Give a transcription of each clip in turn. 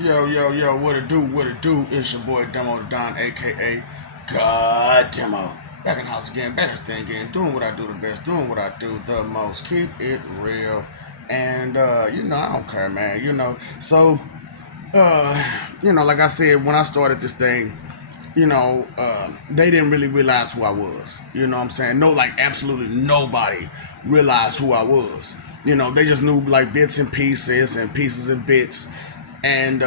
Yo, what it do? It's your boy Demo Don, aka God Demo. Back in the house again, back in thing again, doing what I do the best, doing what I do the most. Keep it real. And, I don't care, man. Like I said, when I started this thing, they didn't really realize who I was. You know what I'm saying? No, like absolutely nobody realized who I was. They just knew like bits and pieces and bits. And,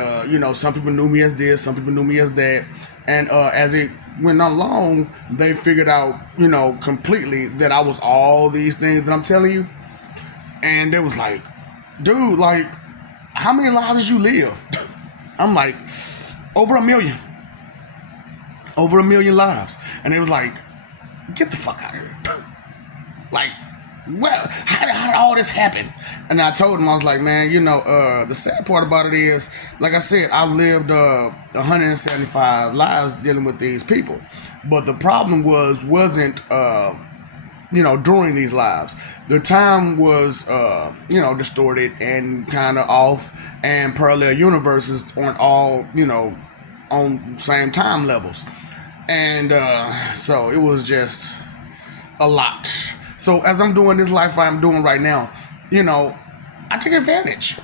some people knew me as this, some people knew me as that. And as it went along, they figured out, completely that I was all these things that I'm telling you. And they was like, dude, like, how many lives did you live? I'm like, over a million. Over a million lives. And they was like, get the fuck out of here. Like, well, how did all this happen? And I told him, I was like, man, the sad part about it is, like I said, I lived 175 lives dealing with these people. But the problem wasn't during these lives. The time was, distorted and kind of off, and parallel universes aren't all, on same time levels. And so it was just a lot. So as I'm doing this life I'm doing right now, I took advantage.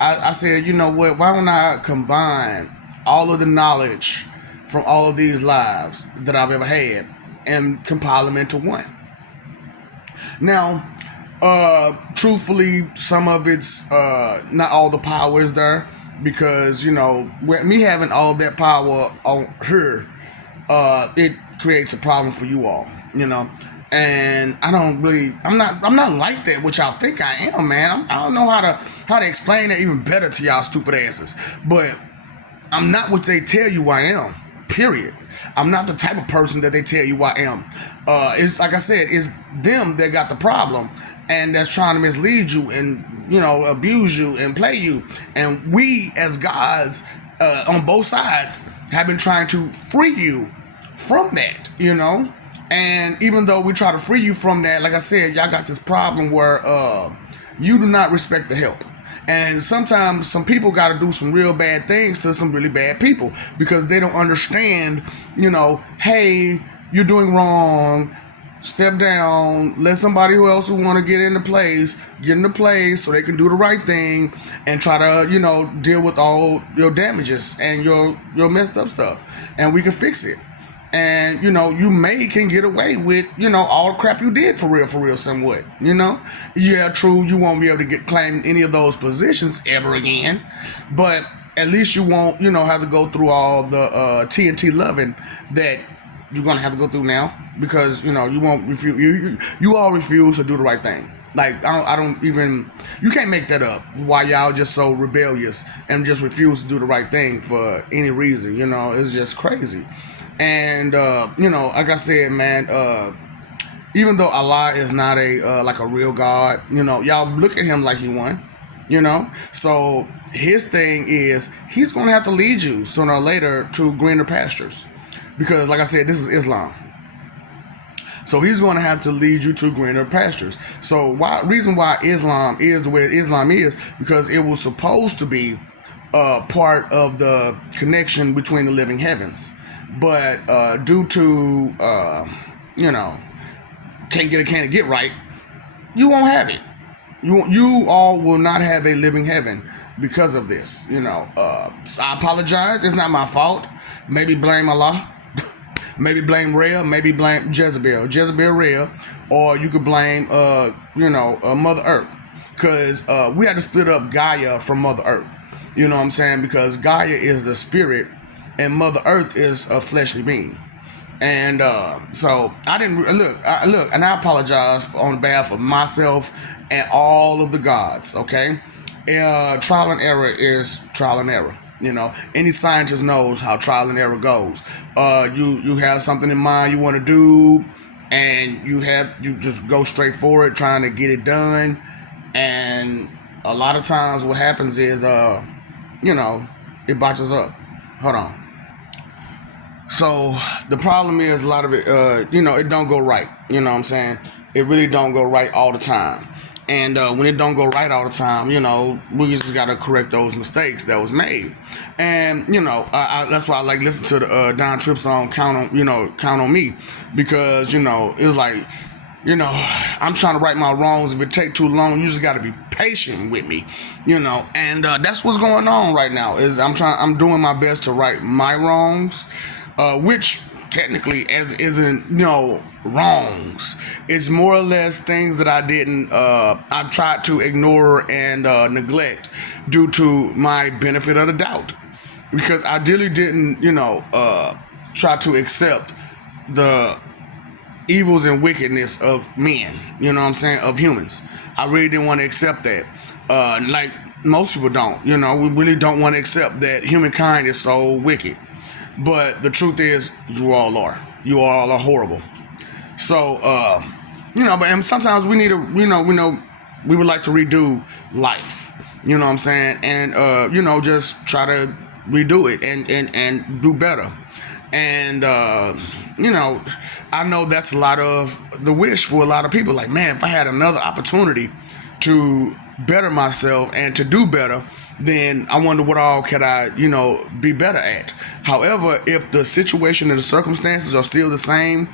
I said, you know what, why don't I combine all of the knowledge from all of these lives that I've ever had and compile them into one. Now, truthfully, some of it's not all the power is there because, with me having all that power on her, it creates a problem for you all, and I'm not like that, which y'all think I am, man. I don't know how to explain that even better to y'all stupid asses, but I'm not what they tell you I am, period. I'm not the type of person that they tell you I am. It's like I said, it's them that got the problem and that's trying to mislead you and, abuse you and play you. And we as gods, on both sides, have been trying to free you from that, And even though we try to free you from that, like I said, y'all got this problem where you do not respect the help. And sometimes some people got to do some real bad things to some really bad people because they don't understand, hey, you're doing wrong. Step down. Let somebody else who want to get into place so they can do the right thing and try to, deal with all your damages and your messed up stuff. And we can fix it. And, you can get away with, all the crap you did for real, somewhat, Yeah, true, you won't be able to claim any of those positions ever again. But at least you won't, have to go through all the TNT loving that you're going to have to go through now. Because, you won't refuse, you all refuse to do the right thing. Like, I don't even, you can't make that up. Why y'all just so rebellious and just refuse to do the right thing for any reason, it's just crazy. And like I said, man, even though Allah is not like a real God, y'all look at him like he won, So his thing is he's gonna have to lead you sooner or later to greener pastures, because like I said, this is Islam. So he's going to have to lead you to greener pastures. So reason why Islam is the way Islam is because it was supposed to be part of the connection between the living heavens. But due to, can't get right, you won't have it. You all will not have a living heaven because of this. So I apologize. It's not my fault. Maybe blame Allah. Maybe blame Rhea. Maybe blame Jezebel Rhea. Or you could blame, Mother Earth. Because we had to split up Gaia from Mother Earth. You know what I'm saying? Because Gaia is the spirit and Mother Earth is a fleshly being. And so I didn't look, and I apologize on behalf of myself and all of the gods. Okay, trial and error is trial and error. Any scientist knows how trial and error goes. You have something in mind you want to do, and you just go straight for it, trying to get it done. And a lot of times, what happens is, it botches up. Hold on. So the problem is a lot of it, it don't go right. You know what I'm saying? It really don't go right all the time. And when it don't go right all the time, we just got to correct those mistakes that was made. And that's why I like listen to the Don Tripp song Count on Me, because it was like, I'm trying to right my wrongs. If it take too long, you just got to be patient with me, and that's what's going on right now. Is I'm doing my best to right my wrongs, which technically as isn't wrongs. It's more or less things that I didn't I tried to ignore and neglect due to my benefit of the doubt, because I really didn't try to accept the evils and wickedness of men, of humans. I really didn't want to accept that. Like most people don't, we really don't want to accept that humankind is so wicked. But the truth is, you all are. You all are horrible. So, but sometimes we need to, we would like to redo life. You know what I'm saying? And, just try to redo it and do better. And, I know that's a lot of the wish for a lot of people. Like, man, if I had another opportunity to better myself and to do better, then I wonder what all could I, be better at. However, if the situation and the circumstances are still the same,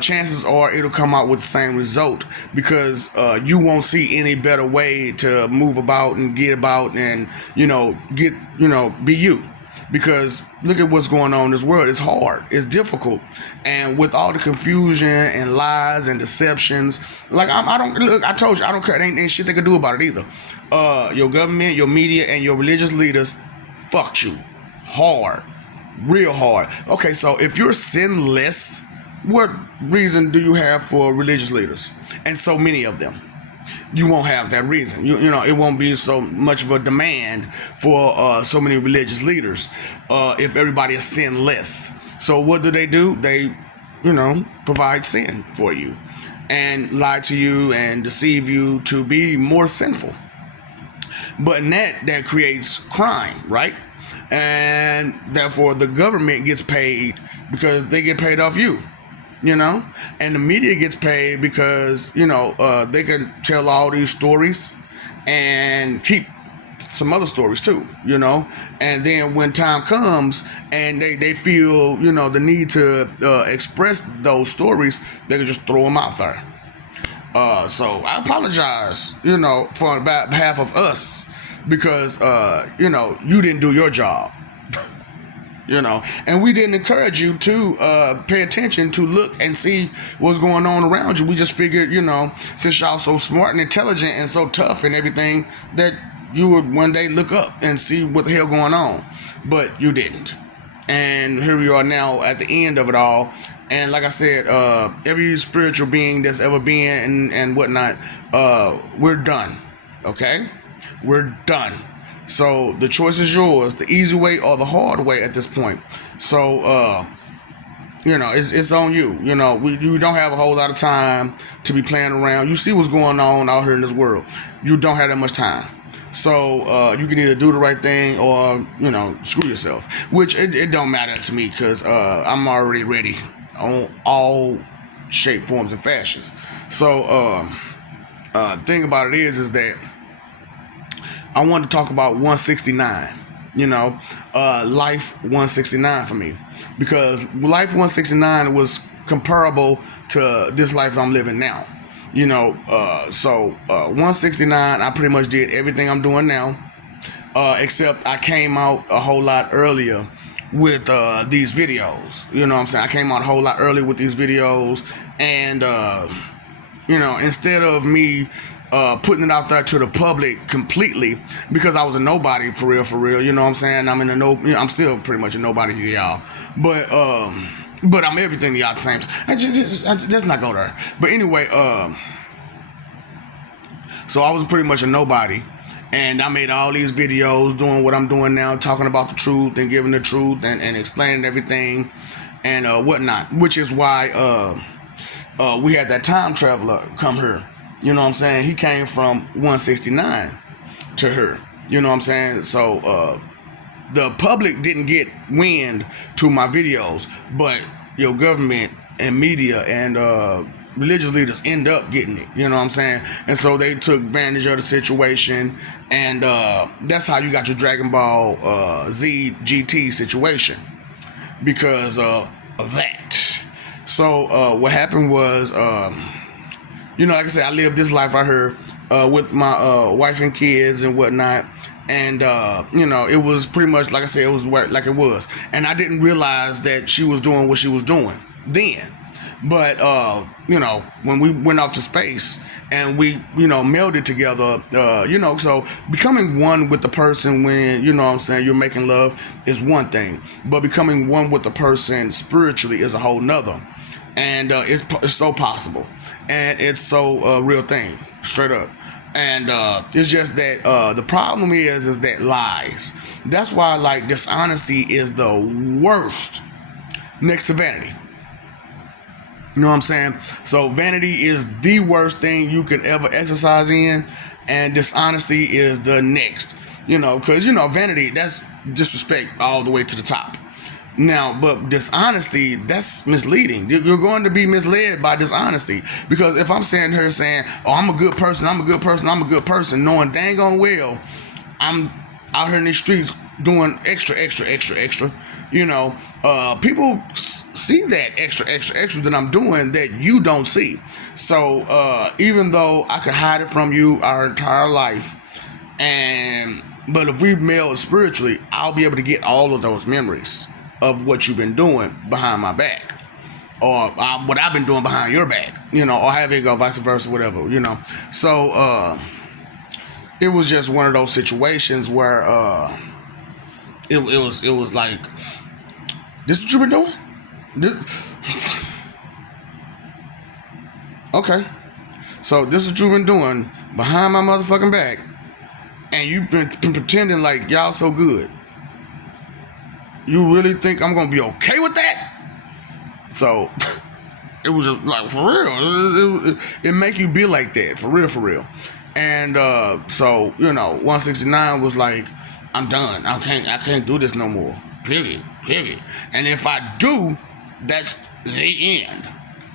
chances are it'll come out with the same result, because you won't see any better way to move about and get about and, be you. Because look at what's going on in this world. It's hard. It's difficult. And with all the confusion and lies and deceptions, like I told you, I don't care. There ain't shit they can do about it either. Your government, your media, and your religious leaders fucked you hard. Real hard. Okay, so if you're sinless, what reason do you have for religious leaders? And so many of them. You won't have that reason. It won't be so much of a demand for so many religious leaders if everybody is sinless. So what do? They, provide sin for you and lie to you and deceive you to be more sinful. But in that creates crime, right? And therefore the government gets paid because they get paid off you. And the media gets paid because they can tell all these stories and keep some other stories too, and then when time comes and they feel the need to express those stories, they can just throw them out there. So I apologize for behalf of us, because you didn't do your job. And we didn't encourage you to pay attention to look and see what's going on around you. We just figured, since y'all so smart and intelligent and so tough and everything, that you would one day look up and see what the hell going on. But you didn't. And here we are now at the end of it all. And like I said, every spiritual being that's ever been and whatnot, we're done. Okay? We're done. So the choice is yours, the easy way or the hard way at this point. So, it's on you. You don't have a whole lot of time to be playing around. You see what's going on out here in this world. You don't have that much time. So you can either do the right thing or, screw yourself. Which it don't matter to me, because I'm already ready on all shape, forms, and fashions. So thing about it is that I want to talk about 169, life 169 for me, because life 169 was comparable to this life I'm living now, so 169, I pretty much did everything I'm doing now, except I came out a whole lot earlier with these videos, I came out a whole lot earlier with these videos, and, instead of me putting it out there to the public completely, because I was a nobody for real, I'm still pretty much a nobody to y'all, but I'm everything to y'all at the same time. Let's not go there. But anyway, so I was pretty much a nobody, and I made all these videos doing what I'm doing now, talking about the truth and giving the truth and explaining everything and whatnot, which is why we had that time traveler come here. He came from 169 to her. So the public didn't get wind to my videos, but your government and media and religious leaders end up getting it. You know what I'm saying? And so they took advantage of the situation, and that's how you got your Dragon Ball Z GT situation because of that. So what happened was, like I said, I lived this life out here with my wife and kids and whatnot. And it was pretty much like I said, it was like it was, and I didn't realize that she was doing what she was doing then. But when we went off to space and we melded together, so becoming one with the person when you're making love is one thing, but becoming one with the person spiritually is a whole nother, and it's so possible, and it's so real thing, straight up. And it's just that the problem is that lies. That's why, like, dishonesty is the worst next to vanity. You know what I'm saying? So vanity is the worst thing you can ever exercise in, and dishonesty is the next. Because vanity, that's disrespect all the way to the top. Now, but dishonesty, that's misleading. You're going to be misled by dishonesty. Because if I'm saying oh, I'm a good person, knowing dang on well I'm out here in these streets doing extra. People see that extra that I'm doing that you don't see. So even though I could hide it from you our entire life, but if we meld spiritually, I'll be able to get all of those memories of what you've been doing behind my back, or what I've been doing behind your back, or have it go vice versa, whatever, So it was just one of those situations where it was like, this is what you've been doing? Okay. So this is what you've been doing behind my motherfucking back, and you've been pretending like y'all so good. You really think I'm gonna be okay with that? So it was just like, for real. It make you be like that, for real. And so 169 was like, I'm done. I can't do this no more. Period. And if I do, that's the end.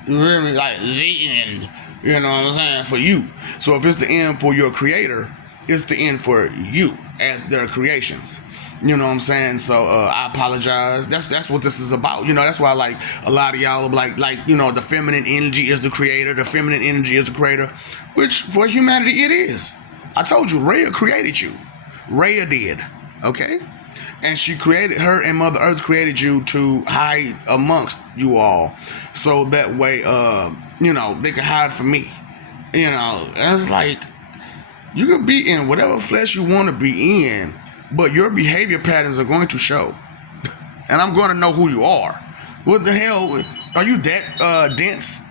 You hear me? Like, the end. You know what I'm saying? For you. So if it's the end for your creator, it's the end for you as their creations. You know what I'm saying? So I apologize. That's what this is about. That's why, like, a lot of y'all are like the feminine energy is the creator. The feminine energy is the creator, which for humanity it is. I told you, Rhea created you. Rhea did. Okay? And she created, her and Mother Earth created you to hide amongst you all. So that way, they can hide from me. And it's like, you can be in whatever flesh you want to be in, but your behavior patterns are going to show. And I'm going to know who you are. What the hell? Are you that dense?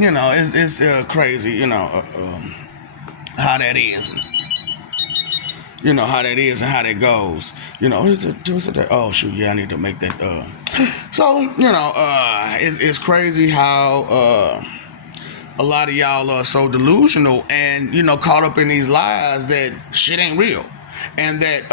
It's crazy, how that is. How that is and how that goes. Oh, shoot, yeah, I need to make that. So, it's crazy how a lot of y'all are so delusional and, caught up in these lies that shit ain't real. And that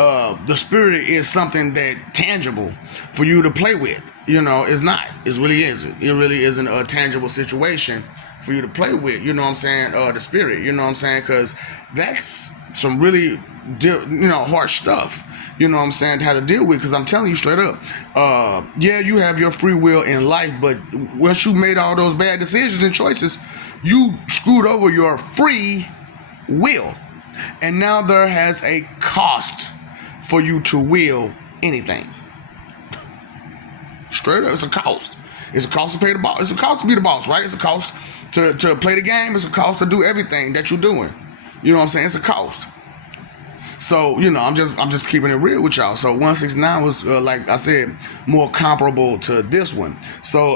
the spirit is something that tangible for you to play with. It's not. It really isn't. It really isn't a tangible situation for you to play with. You know what I'm saying? The spirit. You know what I'm saying? Because that's some really, harsh stuff. You know what I'm saying? To have to deal with. Because I'm telling you straight up. You have your free will in life, but once you made all those bad decisions and choices, you screwed over your free will. And now there has a cost for you to will anything. Straight up, it's a cost. It's a cost to pay the boss. It's a cost to be the boss, right? It's a cost to play the game. It's a cost to do everything that you're doing. You know what I'm saying? It's a cost. So, I'm just keeping it real with y'all. So 169 was, like I said, more comparable to this one. So,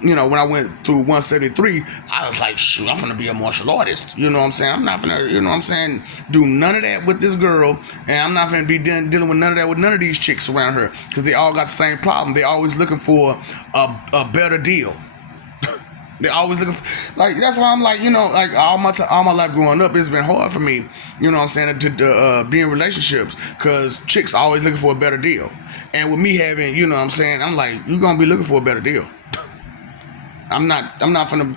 when I went through 173, I was like, shoot, I'm gonna be a martial artist. You know what I'm saying? I'm not gonna, do none of that with this girl, and I'm not gonna be dealing with none of that with none of these chicks around her, because they all got the same problem. They always looking for a better deal. They're always looking for, like, that's why I'm like, like all my life growing up, it's been hard for me, you know what I'm saying, to be in relationships, because chicks are always looking for a better deal. And with me having, you know what I'm saying, I'm like, you're going to be looking for a better deal. I'm not gonna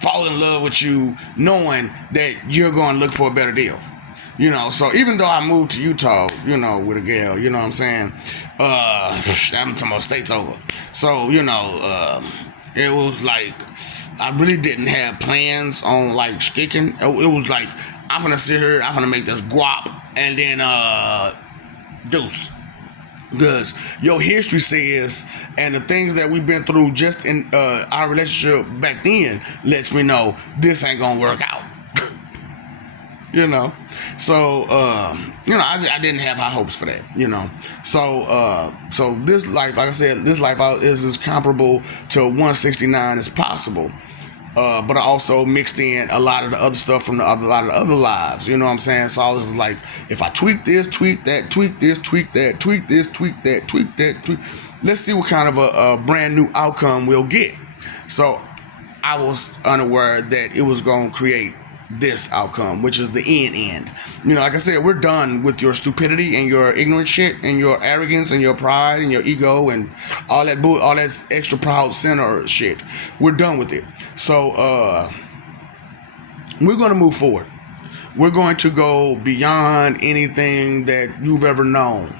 fall in love with you knowing that you're going to look for a better deal. So even though I moved to Utah, with a girl, you know what I'm saying? I'm talking about states over. So, it was like, I really didn't have plans on like sticking. It was like, I'm gonna sit here, I'm gonna make this guap, and then, deuce. Because your history says, and the things that we've been through just in our relationship back then lets me know this ain't gonna work out. So I didn't have high hopes for that. So this life, like I said, this life is as comparable to 169 as possible. But I also mixed in a lot of the other stuff from a lot of the other lives. You know what I'm saying? So I was like, if I tweak this, tweak that, tweak this, tweak that, tweak this, tweak that, tweak that, tweak, let's see what kind of a brand new outcome we'll get. So I was unaware that it was going to create this outcome, which is the end. Like I said, we're done with your stupidity and your ignorant shit and your arrogance and your pride and your ego and all that extra proud center shit. We're done with it. So we're going to move forward. We're going to go beyond anything that you've ever known,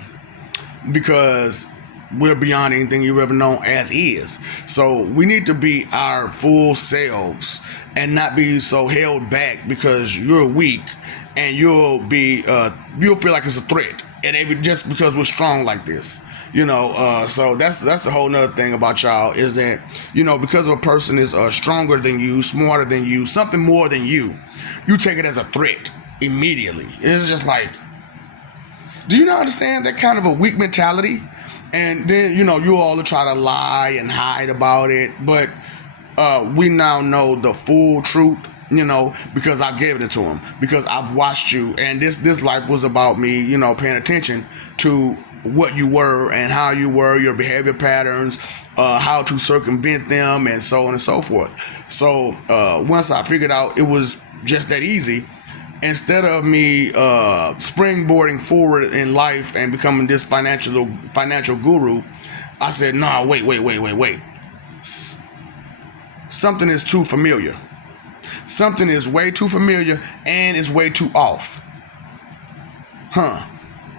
because we're beyond anything you've ever known as is. So we need to be our full selves and not be so held back because you're weak, and you'll feel like it's a threat, and just because we're strong like this. So that's the whole nother thing about y'all, is that because a person is stronger than you, smarter than you, something more than you take it as a threat immediately. It's just like, do you not understand that kind of a weak mentality? And then you all try to lie and hide about it, but we now know the full truth, because I've given it to him, because I've watched you, and this life was about me, paying attention to what you were and how you were, your behavior patterns, how to circumvent them, and so on and so forth. So once I figured out it was just that easy, instead of me springboarding forward in life and becoming this financial guru, I said, no, wait. Something is too familiar. Something is way too familiar, and it's way too off.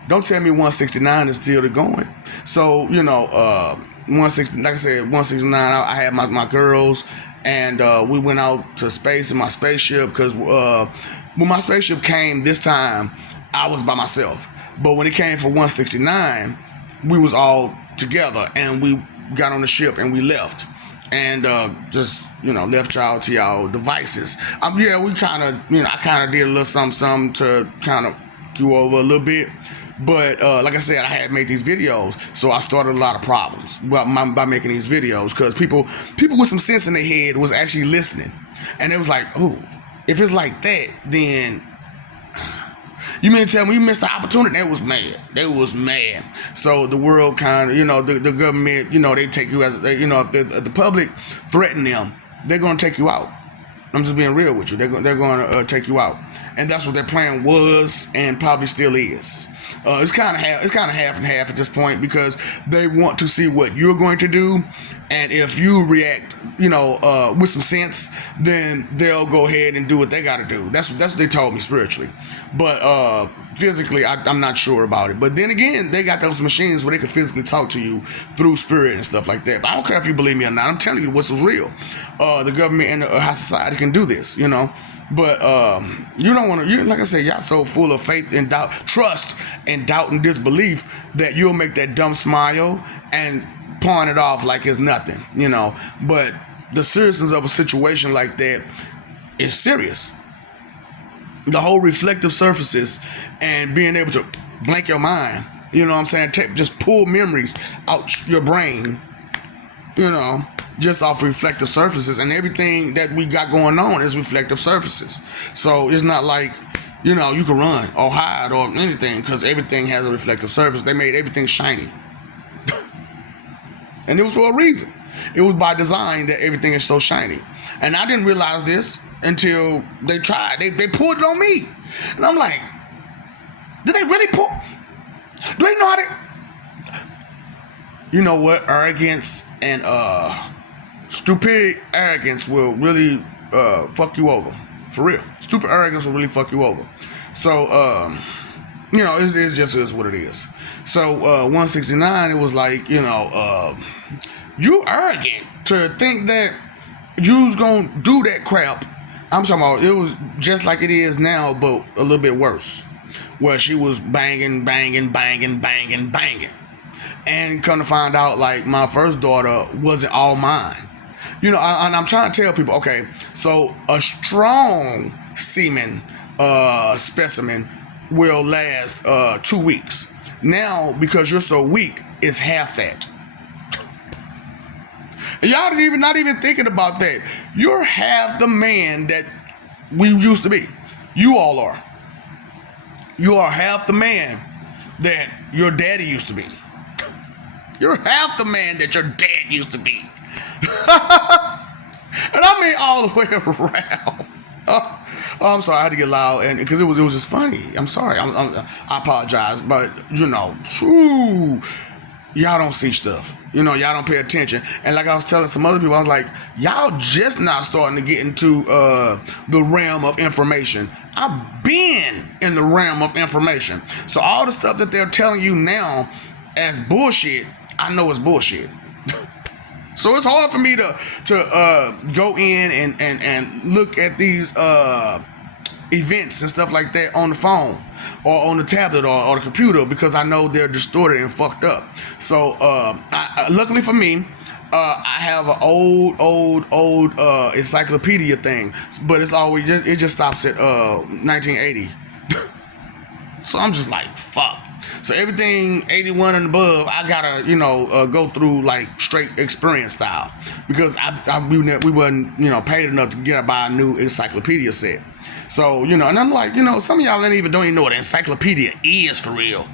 Don't tell me 169 is still going. So, 160, like I said, 169, I had my girls, and we went out to space in my spaceship, because when my spaceship came this time, I was by myself. But when it came for 169, we was all together, and we got on the ship and we left. And just left y'all to y'all devices. We kind of I kind of did a little something to kind of go over a little bit, but like I said, I had made these videos, so I started a lot of problems by making these videos, because people with some sense in their head was actually listening, and it was like, oh, if it's like that, then you mean to tell me you missed the opportunity? They was mad. So the world kind of, the government, they take you as, if the public threaten them, they're going to take you out. I'm just being real with you. They're going to take you out. And that's what their plan was, and probably still is. It's kind of half and half at this point, because they want to see what you're going to do, and if you react, with some sense, then they'll go ahead and do what they got to do. That's what they told me spiritually, but physically, I'm not sure about it. But then again, they got those machines where they can physically talk to you through spirit and stuff like that. But I don't care if you believe me or not. I'm telling you what's real. The government and high society can do this, But you don't want to. Like I said, y'all so full of faith and doubt, trust and doubt and disbelief, that you'll make that dumb smile and pawn it off like it's nothing, But the seriousness of a situation like that is serious. The whole reflective surfaces and being able to blank your mind, just pull memories out your brain, just off reflective surfaces, and everything that we got going on is reflective surfaces. So it's not like, you can run or hide or anything, because everything has a reflective surface. They made everything shiny. And it was for a reason. It was by design that everything is so shiny. And I didn't realize this until they tried. They pulled it on me. And I'm like, did they really pull? Do they know how to? You know what? Arrogance and stupid arrogance will really fuck you over. For real. Stupid arrogance will really fuck you over. So, you know, it just is what it is. So, 169, it was like, you know, you arrogant to think that you's gonna do that crap. I'm talking about, it was just like it is now, but a little bit worse. Where she was banging, banging, banging, banging, banging. And come to find out, like, my first daughter wasn't all mine. You know, and I'm trying to tell people, okay, so a strong semen specimen will last 2 weeks. Now, because you're so weak, it's half that. And y'all not even thinking about that. You're half the man that we used to be. You all are. You are half the man that your daddy used to be. You're half the man that your dad used to be. And I mean all the way around. Oh, I'm sorry, I had to get loud, and because it was just funny. I'm sorry, I apologize, but you know, y'all don't see stuff. You know, y'all don't pay attention. And like I was telling some other people, I was like, y'all just now starting to get into the realm of information. I've been in the realm of information, so all the stuff that they're telling you now as bullshit, I know it's bullshit. So it's hard for me to go in and look at these events and stuff like that on the phone or on the tablet or the computer, because I know they're distorted and fucked up. So luckily for me, I have an old encyclopedia thing, but it's always it just stops at 1980. So I'm just like, fuck. So everything 81 and above, I gotta, you know, go through like straight experience style, because we wasn't, paid enough to get buy a new encyclopedia set. So, and I'm like, some of y'all don't even know what an encyclopedia is for real.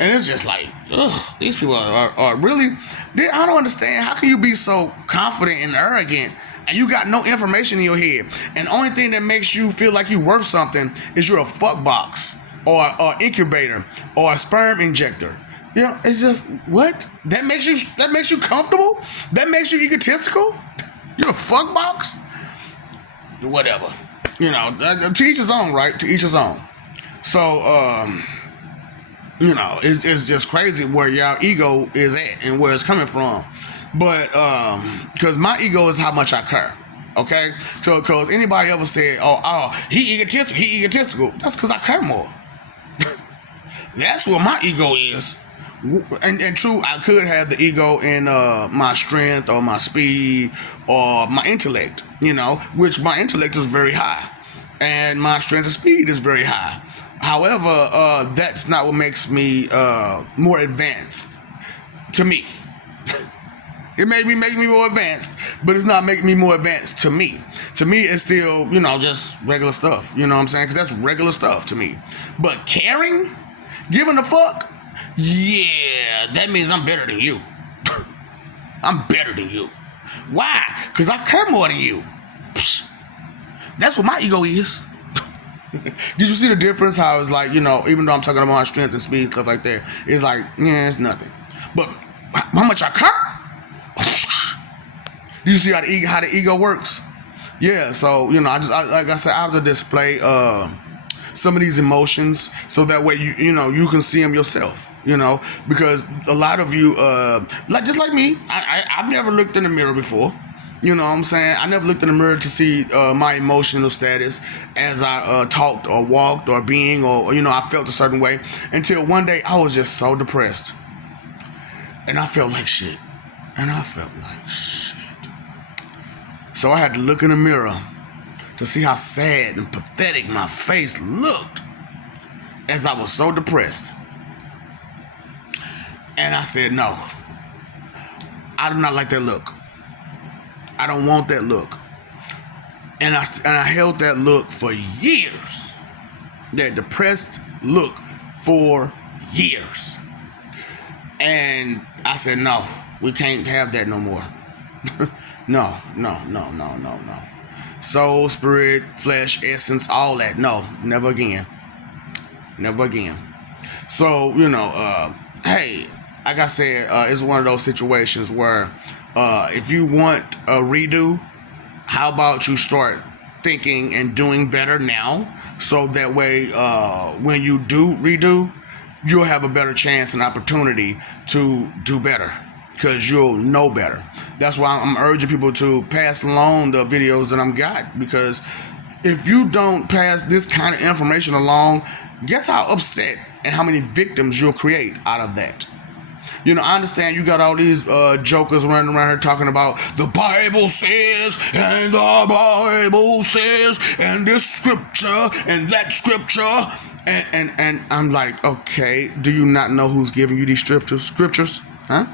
And it's just like, ugh, these people are really, I don't understand. How can you be so confident and arrogant and you got no information in your head? And the only thing that makes you feel like you're worth something is you're a fuck box or incubator or a sperm injector. It's just, what? That makes you comfortable? That makes you egotistical? You're a fuck box? Whatever. To each his own, right? To each his own. So, it's just crazy where y'all ego is at and where it's coming from. But, because my ego is how much I care. Okay? So, because anybody ever said, oh, he egotistical. That's because I care more. That's what my ego is. And true, I could have the ego in my strength or my speed or my intellect, which my intellect is very high. And my strength and speed is very high. However, that's not what makes me more advanced to me. It may be making me more advanced, but it's not making me more advanced to me. To me, it's still, just regular stuff. You know what I'm saying? Because that's regular stuff to me. But caring, giving a fuck, yeah, that means I'm better than you. I'm better than you. Why? Because I care more than you. Psh, that's what my ego is. Did you see the difference? How it's like, even though I'm talking about my strength and speed and stuff like that, it's like, it's nothing. But how much I care? You see how the ego works? Yeah, so, like I said, I have to display some of these emotions so that way you can see them yourself. Because a lot of you, just like me, I've never looked in the mirror before. You know what I'm saying? I never looked in the mirror to see my emotional status as I talked or walked or being or I felt a certain way, until one day I was just so depressed. And I felt like shit. So I had to look in the mirror to see how sad and pathetic my face looked as I was so depressed. And I said, no, I do not like that look. I don't want that look. And I held that look for years. That depressed look for years. And I said, no, we can't have that no more. No. Soul, spirit, flesh, essence, all that. No, never again. So, hey, like I said, it's one of those situations where if you want a redo, How about you start thinking and doing better now, so that way when you do redo, you'll have a better chance and opportunity to do better because you'll know better. That's why I'm urging people to pass along the videos that I'm got, because if you don't pass this kind of information along, guess how upset and how many victims you'll create out of that. I understand you got all these jokers running around here talking about the Bible says, and the Bible says, and this scripture, and that scripture. And I'm like, okay, do you not know who's giving you these scriptures? Huh?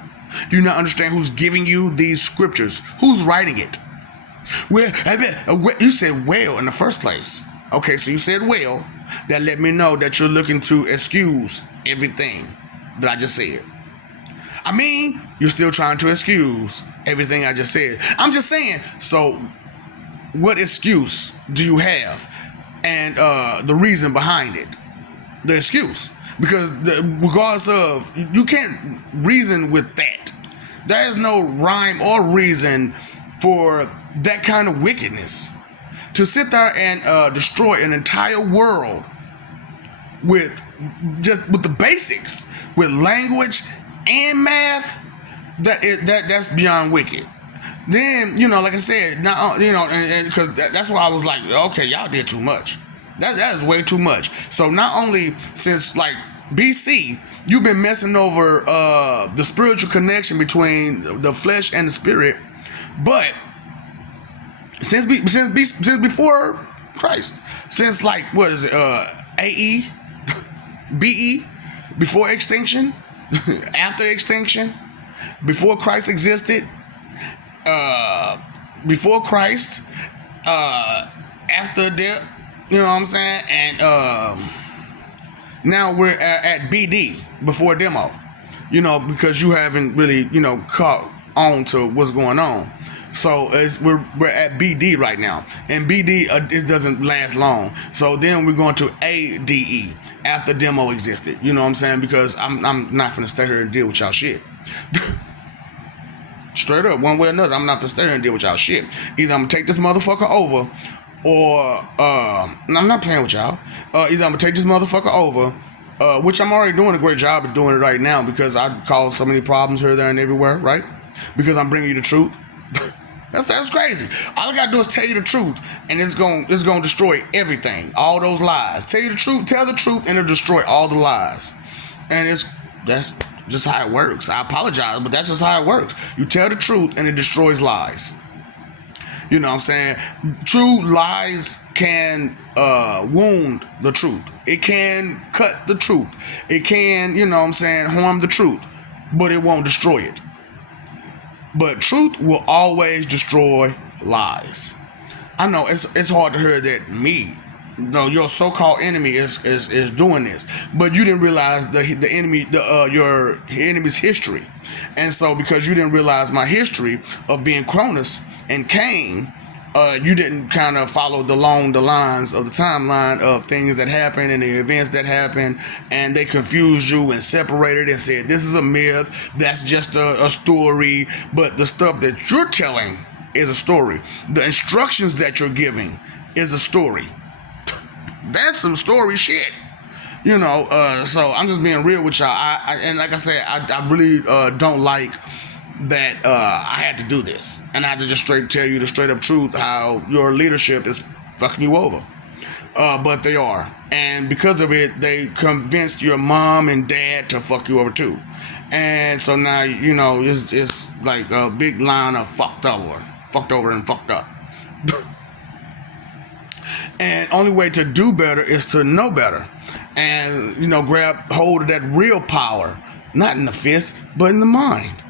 Do you not understand who's giving you these scriptures? Who's writing it? Well, you said well in the first place. Okay, so you said well. That let me know that you're looking to excuse everything that I just said. I mean, you're still trying to excuse everything I just said. I'm just saying, so what excuse do you have? And the reason behind it. The excuse. Because regardless of, you can't reason with that. There is no rhyme or reason for that kind of wickedness. To sit there and destroy an entire world with the basics, with language and math, that's beyond wicked. Then, like I said, now and because that's why I was like, okay, y'all did too much. That is way too much. So not only since like BC, you've been messing over the spiritual connection between the flesh and the spirit, but since before Christ, since like what is it, AE, BE, before extinction, after extinction, before Christ existed, before Christ, after death, you know what I'm saying? And now we're at BD, before demo, because you haven't really, caught on to what's going on. So we're at BD right now, and BD it doesn't last long. So then we're going to ADE, after demo existed. You know what I'm saying? Because I'm not finna stay here and deal with y'all shit. Straight up, one way or another, I'm not finna stay here and deal with y'all shit. Either I'm gonna take this motherfucker over, or I'm not playing with y'all. Either I'm gonna take this motherfucker over, which I'm already doing a great job of doing it right now, because I cause so many problems here, there, and everywhere, right? Because I'm bringing you the truth. That's crazy. All I gotta do is tell you the truth, and it's gonna destroy everything. All those lies. Tell you the truth, tell the truth, and it'll destroy all the lies. And that's just how it works. I apologize, but that's just how it works. You tell the truth, and it destroys lies. You know what I'm saying? True lies can wound the truth. It can cut the truth. It can, harm the truth, but it won't destroy it. But truth will always destroy lies. I know it's hard to hear that your so-called enemy is doing this, but you didn't realize the enemy, your enemy's history. And so because you didn't realize my history of being Cronus and Cain, you didn't kind of follow along the lines of the timeline of things that happened and the events that happened, and they confused you and separated and said, this is a myth, that's just a story, but the stuff that you're telling is a story. The instructions that you're giving is a story. That's some story shit. So I'm just being real with y'all. And like I said, I really don't like that I had to do this, and I had to just tell you the straight up truth, how your leadership is fucking you over. But they are, and because of it, they convinced your mom and dad to fuck you over too. And so now it's like a big line of fucked over and fucked up. And only way to do better is to know better, and grab hold of that real power, not in the fist, but in the mind.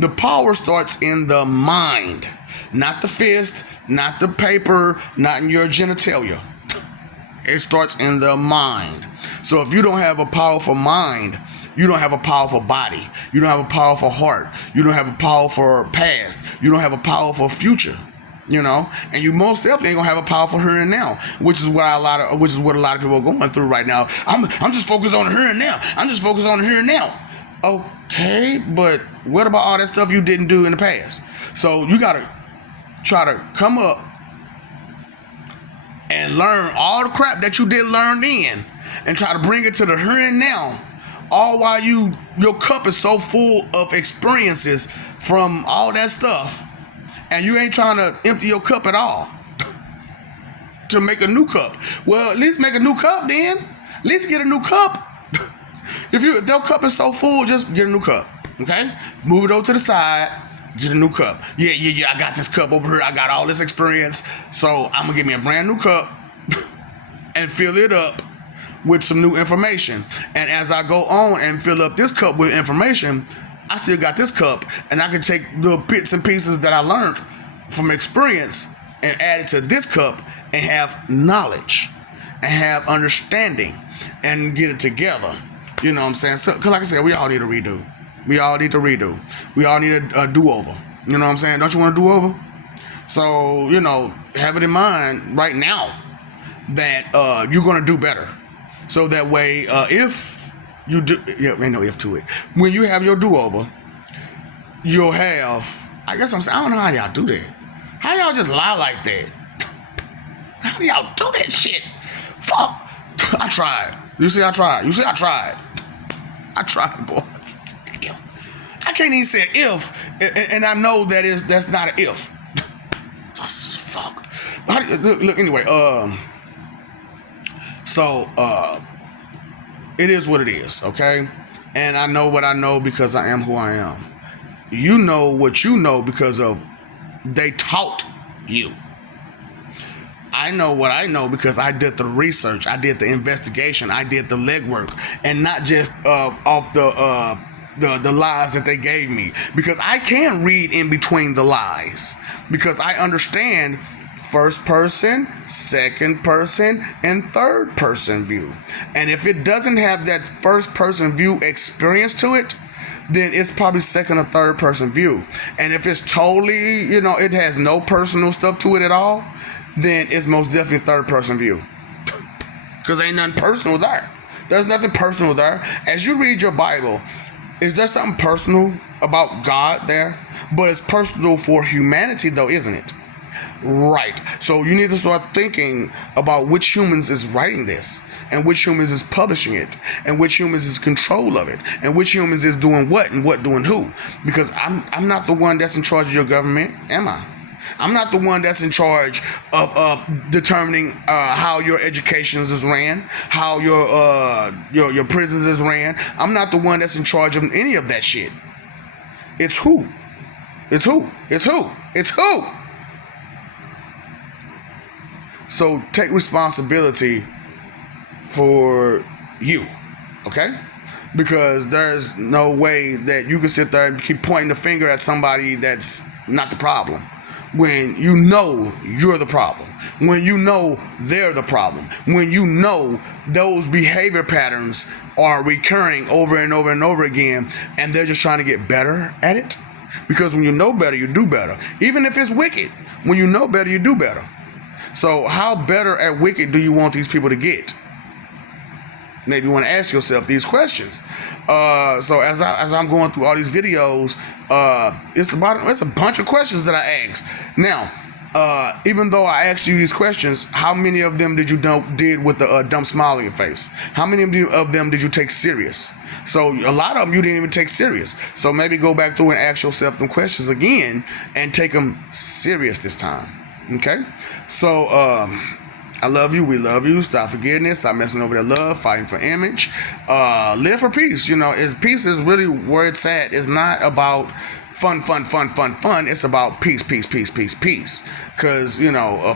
The power starts in the mind, not the fist, not the paper, not in your genitalia. It starts in the mind. So if you don't have a powerful mind, you don't have a powerful body. You don't have a powerful heart. You don't have a powerful past. You don't have a powerful future. And you most definitely ain't gonna have a powerful here and now, which is what a lot of people are going through right now. I'm just focused on the here and now. I'm just focused on the here and now. Okay, but what about all that stuff you didn't do in the past? So you gotta try to come up and learn all the crap that you did learn then and try to bring it to the here and now, all while your cup is so full of experiences from all that stuff, and you ain't trying to empty your cup at all to make a new cup. Well, at least make a new cup then. At least get a new cup. If their cup is so full, just get a new cup. Okay? Move it over to the side. Get a new cup. Yeah. I got this cup over here. I got all this experience. So I'm going to get me a brand new cup and fill it up with some new information. And as I go on and fill up this cup with information, I still got this cup. And I can take the bits and pieces that I learned from experience and add it to this cup and have knowledge and have understanding and get it together. You know what I'm saying? So, cause like I said, we all need a redo. We all need a do-over. You know what I'm saying? Don't you want a do-over? So, have it in mind right now that you're going to do better. So that way, if you do, ain't no if to it. When you have your do-over, you'll have, I guess I'm saying, I don't know how y'all do that. How y'all just lie like that? How do y'all do that shit? Fuck. I tried. You see, I tried. I tried, boy. Damn. I can't even say if, and I know that's not an if. Fuck. Look, anyway, so, it is what it is, okay? And I know what I know because I am who I am. You know what you know because of they taught you. I know what I know because I did the research, I did the investigation, I did the legwork, and not just off the lies that they gave me. Because I can read in between the lies, because I understand first person, second person, and third person view. And if it doesn't have that first person view experience to it, then it's probably second or third person view. And if it's totally, it has no personal stuff to it at all, then it's most definitely third person view. Because ain't nothing personal there. There's nothing personal there. As you read your Bible, is there something personal about God there? But it's personal for humanity though, isn't it? Right. So you need to start thinking about which humans is writing this, and which humans is publishing it, and which humans is control of it, and which humans is doing what and what doing who. Because I'm not the one that's in charge of your government, am I? I'm not the one that's in charge of determining how your educations is ran, how your prisons is ran. I'm not the one that's in charge of any of that shit. It's who. So take responsibility for you, okay? Because there's no way that you can sit there and keep pointing the finger at somebody that's not the problem, when you know you're the problem, when you know they're the problem, when you know those behavior patterns are recurring over and over and over again, and they're just trying to get better at it. Because when you know better, you do better. Even if it's wicked, when you know better, you do better. So how better at wicked do you want these people to get? Maybe you want to ask yourself these questions. So as I'm going through all these videos, it's a bunch of questions that I asked. Now, even though I asked you these questions, how many of them did you did with the dumb smile on your face? How many of them did you take serious? So a lot of them you didn't even take serious. So maybe go back through and ask yourself them questions again and take them serious this time. Okay? So I love you. We love you. Stop forgetting it. Stop messing over that love. Fighting for image. Live for peace. Peace is really where it's at. It's not about fun. It's about peace. Because,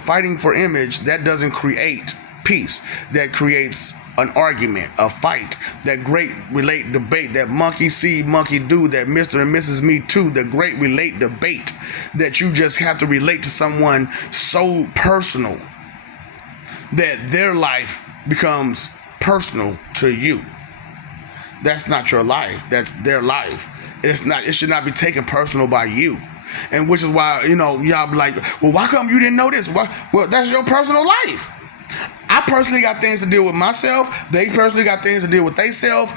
fighting for image, that doesn't create peace. That creates an argument, a fight, that great relate debate, that monkey see, monkey do, that Mr. and Mrs. Me Too, the great relate debate, that you just have to relate to someone so personal that their life becomes personal to you. That's not your life. That's their life. It should not be taken personal by you. And which is why, y'all be like, well, why come you didn't know this? Well, that's your personal life. I personally got things to deal with myself. They personally got things to deal with themselves.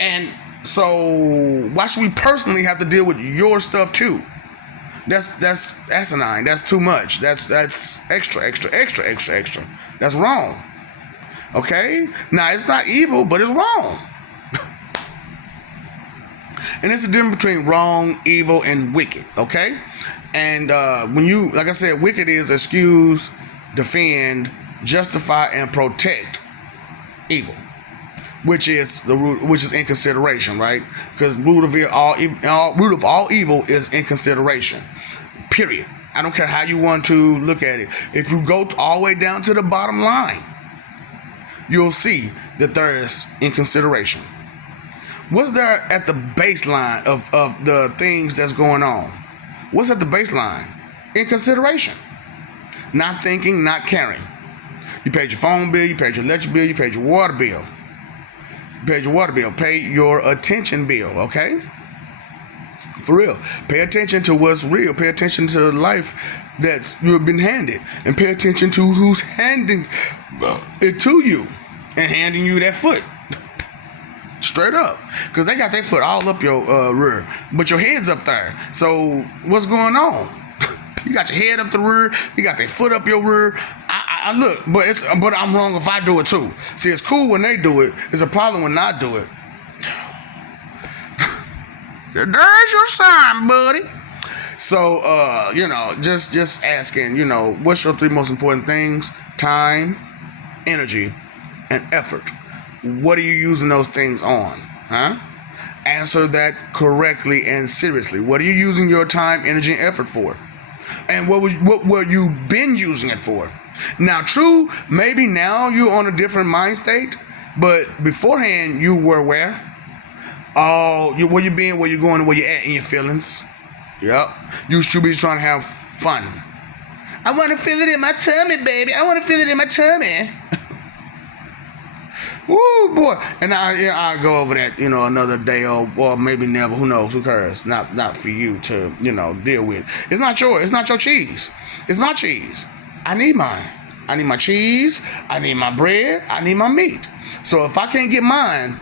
And so why should we personally have to deal with your stuff too? That's asinine. That's too much. That's extra. That's wrong. Okay? Now it's not evil, but it's wrong. And it's a difference between wrong, evil, and wicked. Okay? And when you, like I said, wicked is excuse, defend, justify, and protect evil, which is the root, which is inconsideration, right? Because root of all evil is inconsideration. Period. I don't care how you want to look at it. If you go all the way down to the bottom line, you'll see that there is inconsideration. What's there at the baseline of the things that's going on? What's at the baseline? Inconsideration. Not thinking, not caring. You paid your phone bill, you paid your electric bill, you paid your water bill. You paid your water bill, pay your attention bill, okay? For real. Pay attention to what's real. Pay attention to life that's you've been handed. And pay attention to who's handing it to you and handing you that foot. Straight up. Because they got their foot all up your rear. But your head's up there. So what's going on? You got your head up the rear. You got their foot up your rear. I look, but I'm wrong if I do it too. See, it's cool when they do it. It's a problem when I do it. There's your sign, buddy. So, just asking, what's your 3 most important things? Time, energy, and effort. What are you using those things on? Huh? Answer that correctly and seriously. What are you using your time, energy, and effort for? And what were you been using it for? Now, true, maybe now you're on a different mind state, but beforehand you were where? Oh, where you been, where you going, where you at in your feelings. Yep. You should be trying to have fun. I want to feel it in my tummy, baby. I want to feel it in my tummy. Woo, boy. And I'll go over that, another day or maybe never. Who knows? Who cares? Not for you to, deal with. It's not your cheese. It's my cheese. I need mine. I need my cheese. I need my bread. I need my meat. So if I can't get mine,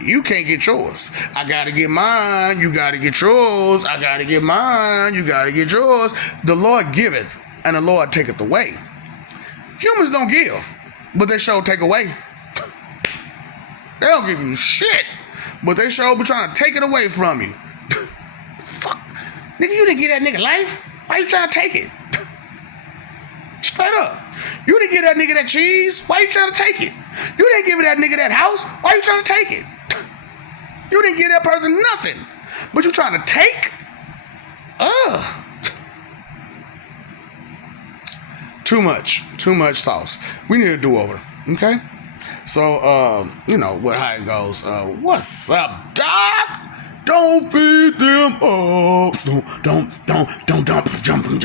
you can't get yours. I gotta get mine. You gotta get yours. I gotta get mine. You gotta get yours. The Lord giveth, and the Lord taketh away. Humans don't give, but they sure take away. They don't give you shit, but they sure be trying to take it away from you. Fuck. Nigga, you didn't get that nigga life. Why you trying to take it? Straight up. You didn't give that nigga that cheese. Why you trying to take it? You didn't give that nigga that house. Why you trying to take it? You didn't give that person nothing, but you trying to take? Ugh. Too much sauce. We need a do-over, okay? So, how it goes. What's up, Doc? Don't feed them up. Don't jump 'em.